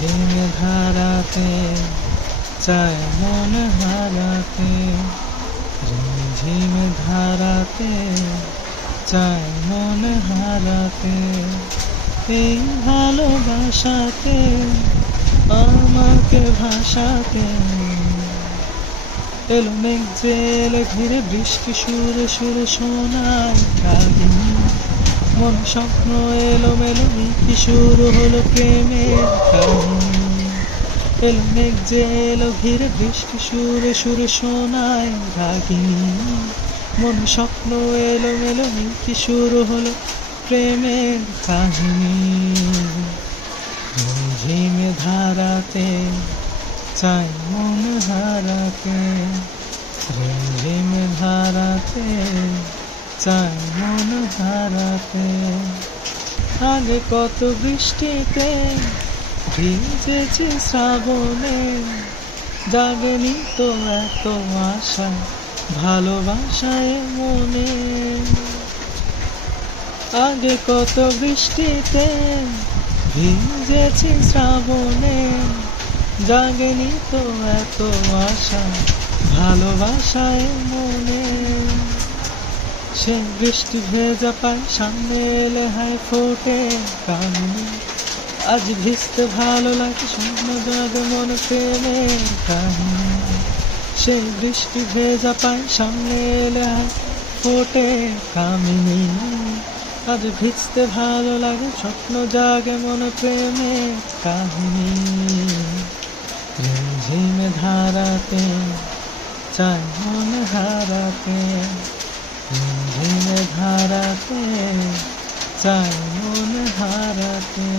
ঝিমে ধারাতে চায় মন হারাতে, ঝিমে ধারাতে চায় মন হারাতে। এই ভালোবাসাতে আমাকে ভাসাতে, এলো মেঘ জেলে ঘিরে বৃষ্টি সুরে সুরে শোনায় কাহিনী। মন স্বপ্ন এলো মেলো কি শুরু হলো প্রেমের কাহিনী। এলো মেঘ জেলো ঘিরে বৃষ্টি সুরে সুরে শোনায় রাগিনী। মন স্বপ্ন এলো মেলো কি শুরু হলো প্রেমের কাহিনী। ঝিমে ধারাতে চাই মন হারাতে, ঝিমে ধারাতে চাই মন হারাতে। আগে কত বৃষ্টিতে ভিজেছি শ্রাবণে, জাগেনি তো এত আশা ভালোবাসায় মনে। আগে কত বৃষ্টিতে ভিজেছি শ্রাবণে, জাগেনি তো এত আশা ভালোবাসায় মনে। সে বৃষ্টি ভেজা পায় সামনে এলে হায় ফোটে কামিনী। আজ ভিজতে ভালো লাগে স্বপ্ন জাগে মনে প্রেমের কাহিনী। সে বৃষ্টি ভেজা পায় সামনে এলে হায় ফোটে কামিনী। আজ ভিজতে ভালো লাগে স্বপ্ন জাগে মনে প্রেমের কাহিনী। ঝিমে ধারাতে চাই মন হারাতে, ঝিমে ধারাতে চাই মন হারাতে।